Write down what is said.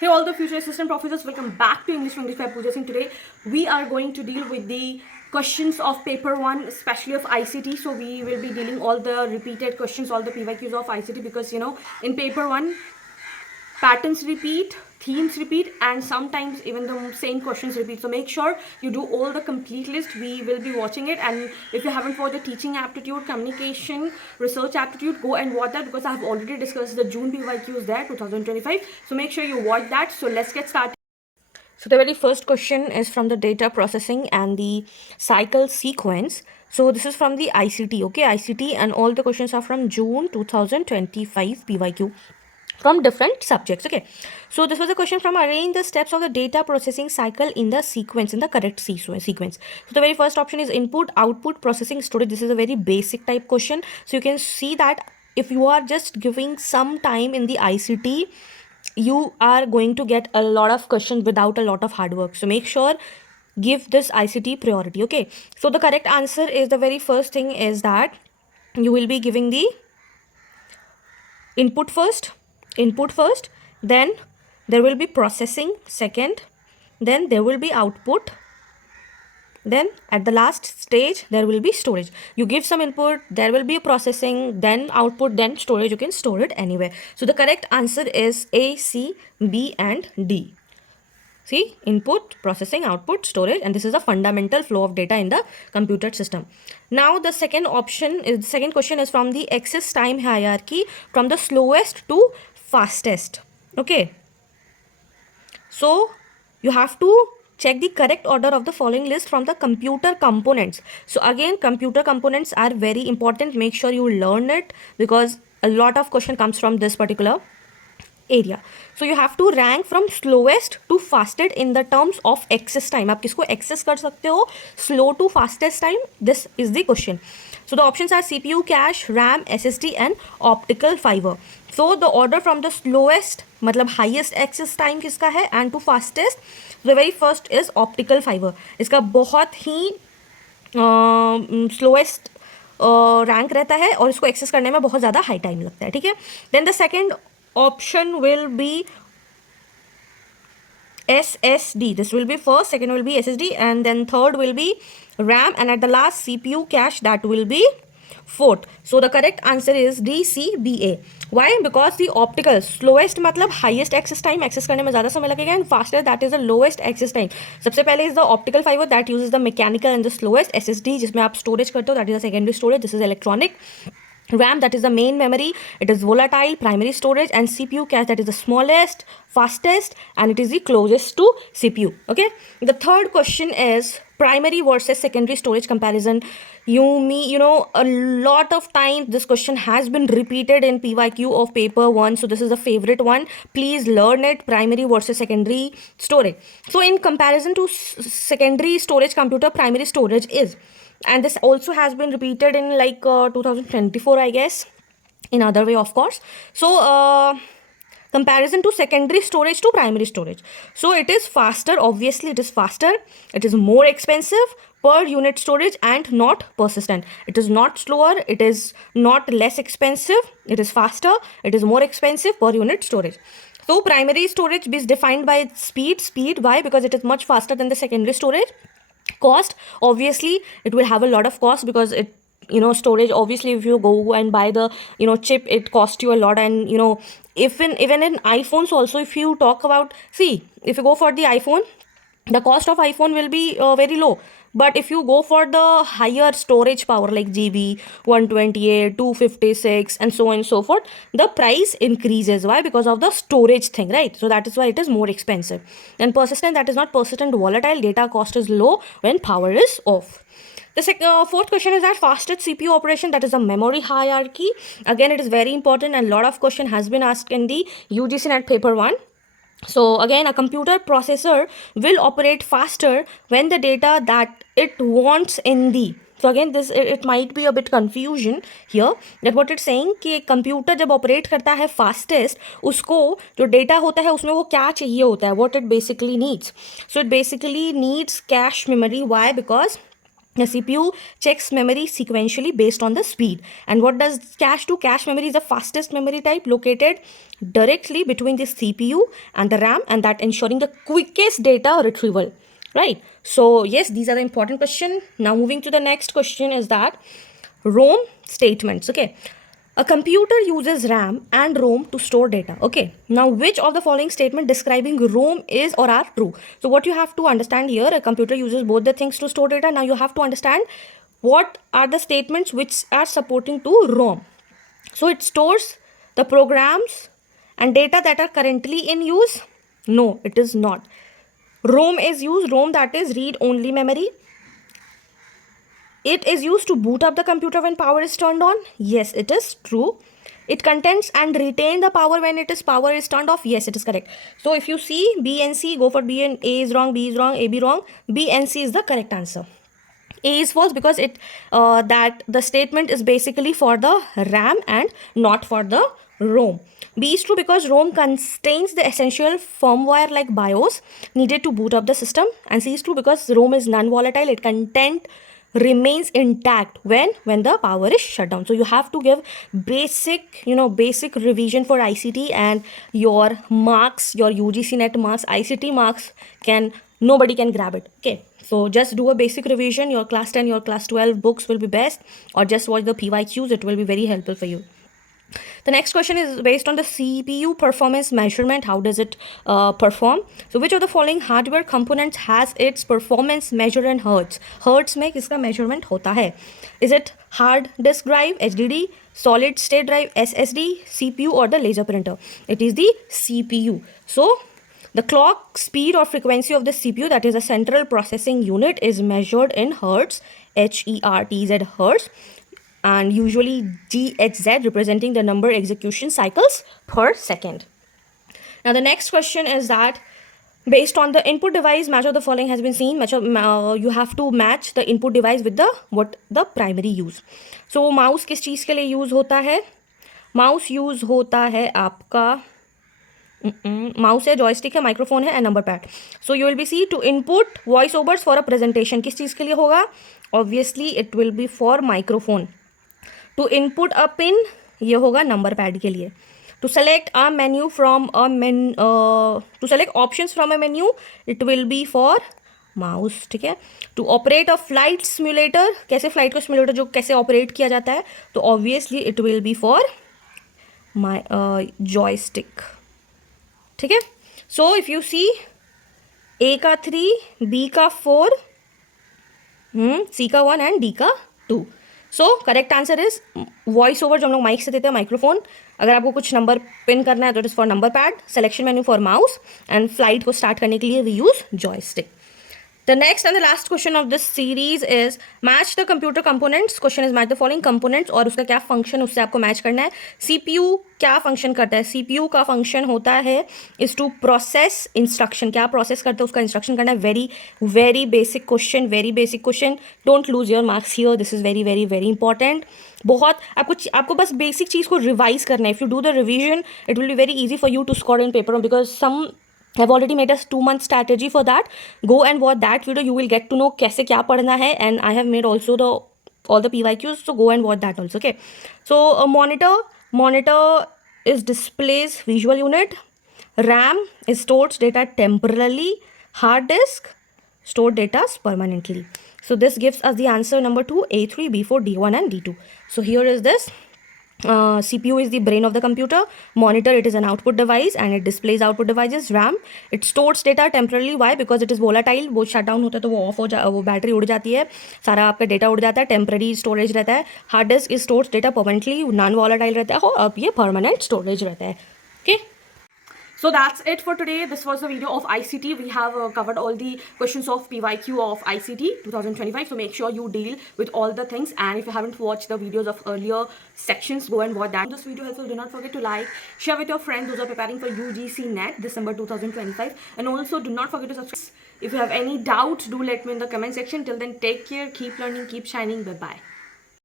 Hey all the future assistant professors, welcome back to English by Pooja Singh. Today we are going to deal with the questions of paper 1, especially of ICT. So we will be dealing all the repeated questions, all the PYQs of ICT, because in paper 1 patterns repeat, themes repeat, and sometimes even the same questions repeat. So make sure you do all the complete list. We will be watching it, and if you haven't watched the teaching aptitude, communication, research aptitude, go and watch that, because I have already discussed the June PYQs there 2025. So make sure you watch that. So let's get started. So the very first question is from the data processing and the cycle sequence. So this is from the ICT, okay, ICT, and all the questions are from June 2025 PYQ from different subjects. Okay, so this was a question from arrange the steps of the data processing cycle in the sequence, in the correct sequence. So the very first option is input, output, processing, storage. This is a very basic type question. So you can see that if you are just giving some time in the ICT, you are going to get a lot of questions without a lot of hard work. So make sure give this ICT priority. Okay, so the correct answer is, the very first thing is that you will be giving the input first, then there will be processing second, then there will be output, then at the last stage there will be storage. You give some input, there will be a processing, then output, then storage. You can store it anywhere. So the correct answer is A, C, B and D. See, input, processing, output, storage, and this is a fundamental flow of data in the computer system. Now the second question is from the access time hierarchy from the slowest to fastest. Okay, so you have to check the correct order of the following list from the computer components. So again, computer components are very important. Make sure you learn it, because a lot of question comes from this particular area. So you have to rank from slowest to fastest in the terms of access time. आप किसको access कर सकते हो? Slow to fastest time. This is the question. So the options are CPU, cache, RAM, SSD and optical fiber. So the order from the slowest मतलब highest access time किसका है and to fastest. The very first is optical fiber. इसका बहुत ही slowest rank रहता है और इसको access करने में बहुत ज़्यादा हाई टाइम लगता है. ठीक है. Then the second option will be SSD. This will be first, second will be SSD, and then third will be RAM, and at the last CPU cache, that will be fourth. So the correct answer is DCBA. Why? Because the optical slowest मतलब highest access time, access करने में ज़्यादा समय लगेगा, and fastest that is the lowest access time. सबसे पहले is the optical fiber that uses the mechanical and the slowest. SSD जिसमें आप storage करते हो, that is the secondary storage. This is electronic. RAM, that is the main memory, it is volatile, primary storage, and CPU cache, that is the smallest, fastest, and it is the closest to CPU. Okay, the third question is primary versus secondary storage comparison. You know, a lot of times this question has been repeated in PYQ of paper 1, so this is a favorite one. Please learn it. Primary versus secondary storage. So in comparison to secondary storage computer, primary storage is, and this also has been repeated in like 2024, I guess, in other way, of course. So comparison to secondary storage to primary storage, so it is faster. Obviously it is faster. It is more expensive per unit storage and not persistent. It is not slower, it is not less expensive, it is faster, it is more expensive per unit storage. So primary storage is defined by speed. Why? Because it is much faster than the secondary storage. Cost, obviously it will have a lot of cost, because it, you know, storage, obviously if you go and buy the, you know, chip, it costs you a lot. And you know, even in iPhones also, if you talk about, see, if you go for the iPhone, the cost of iPhone will be very low. But if you go for the higher storage power like GB 128, 256 and so on and so forth, the price increases. Why? Because of the storage thing, right? So that is why it is more expensive. And persistent, that is not persistent, volatile. Data cost is low when power is off. The fourth question is that fastest CPU operation, that is a memory hierarchy. Again, it is very important, and a lot of question has been asked in the UGC NET paper 1. So again, a computer processor will operate faster when the data that it wants in the, so again this it might be a bit confusion here, that what it's saying कि computer जब operate करता है fastest, उसको जो data होता है उसमें वो क्या चाहिए होता है, what it basically needs. So it basically needs cache memory. Why? Because The CPU checks memory sequentially based on the speed. And what does cache do? Cache memory is the fastest memory type located directly between the CPU and the RAM, and that ensuring the quickest data retrieval. Right? So yes, these are the important question. Now moving to the next question is that ROM statements. Okay. A computer uses RAM and ROM to store data. Okay. Now, which of the following statement describing ROM is or are true? So, what you have to understand here, a computer uses both the things to store data. Now, you have to understand what are the statements which are supporting to ROM. So, it stores the programs and data that are currently in use. No, it is not. ROM is used, ROM, that is read-only memory. It is used to boot up the computer when power is turned on. Yes, it is true. It contains and retain the power when power is turned off. Yes, it is correct. So if you see B and C, go for B, and A is wrong, B is wrong, A, B wrong. B and C is the correct answer. A is false because that the statement is basically for the RAM and not for the ROM. B is true because ROM contains the essential firmware like BIOS needed to boot up the system. And C is true because ROM is non-volatile. Its content remains intact when the power is shut down. So you have to give basic revision for ICT, and your marks, your UGC net marks, ICT marks, nobody can grab it. Okay, so just do a basic revision. Your class 10, your class 12 books will be best, or just watch the PYQs. It will be very helpful for you. The next question is based on the CPU performance measurement. How does it perform? So which of the following hardware components has its performance measured in hertz? Hertz में किसका measurement होता है? Is it hard disk drive, HDD, solid state drive, SSD, CPU, or the laser printer? It is the CPU. So the clock speed or frequency of the CPU, that is a central processing unit, is measured in hertz, HERTZ, hertz, and usually GHZ representing the number execution cycles per second. Now the next question is that based on the input device, match of the following has been seen. You have to match the input device with the primary use. So mouse किस चीज़ के लिए use होता है? Mouse use होता है आपका mouse है, जॉयस्टिक है, माइक्रोफोन है and number pad. So you will be see to input voice overs for a presentation. किस चीज़ के लिए होगा? Obviously it will be for microphone. To input a pin, ये होगा नंबर पैड के लिए. To select a menu from to select options from a menu, it will be for mouse. ठीक है. To operate a flight simulator, कैसे flight का simulator जो कैसे ऑपरेट किया जाता है, तो obviously it will be for my joystick. ठीक है. सो इफ यू सी ए का 3, बी का 4, सी का 1 एंड डी का 2. So correct answer is voice over जो हम लोग माइक से देते हैं, माइक्रोफोन. अगर आपको कुछ नंबर पिन करना है तो it is for number pad, selection menu for mouse, and flight को स्टार्ट करने के लिए we use joystick. The next and the last question of this series is match the computer components. Question is match the following components और उसका क्या function उससे आपको match करना है. CPU क्या function करता है? CPU का function होता है is to process instruction. क्या process करता है उसका instruction करना है. Very very basic question, very basic question. Don't lose your marks here. This is very very very important. बहुत आपको बस बेसिक चीज़ को रिवाइज करना है. If you do the revision, it will be very easy for you to score in paper because some I've already made a 2-month strategy for that. Go and watch that video. You will get to know कैसे क्या पढ़ना है, and I have made also all the PYQs. So go and watch that also. Okay. So a monitor is displays visual unit. RAM is stores data temporarily. Hard disk store data permanently. So this gives us the answer number 2, A3, B4, D1, and D2. So here is this. CPU is the brain of the computer. Monitor, it is an output device and it displays output devices. RAM, it stores data temporarily. Why? Because it is volatile. वो shut down होता है तो वो of वो battery उड़ जाती है, सारा आपका डेटा उड़ जाता है. टेम्पररी स्टोरेज रहता है. Hard disk is stores data permanently, non volatile रहता है, और अब ये परमानेंट स्टोरेज रहता है. Okay. So that's it for today. This was the video of ICT. We have covered all the questions of PYQ of ICT 2025. So make sure you deal with all the things. And if you haven't watched the videos of earlier sections, go and watch that. If this video helpful, do not forget to like, share with your friends who are preparing for UGC NET December 2025. And also do not forget to subscribe. If you have any doubts, do let me in the comment section. Till then, take care, keep learning, keep shining. Bye-bye.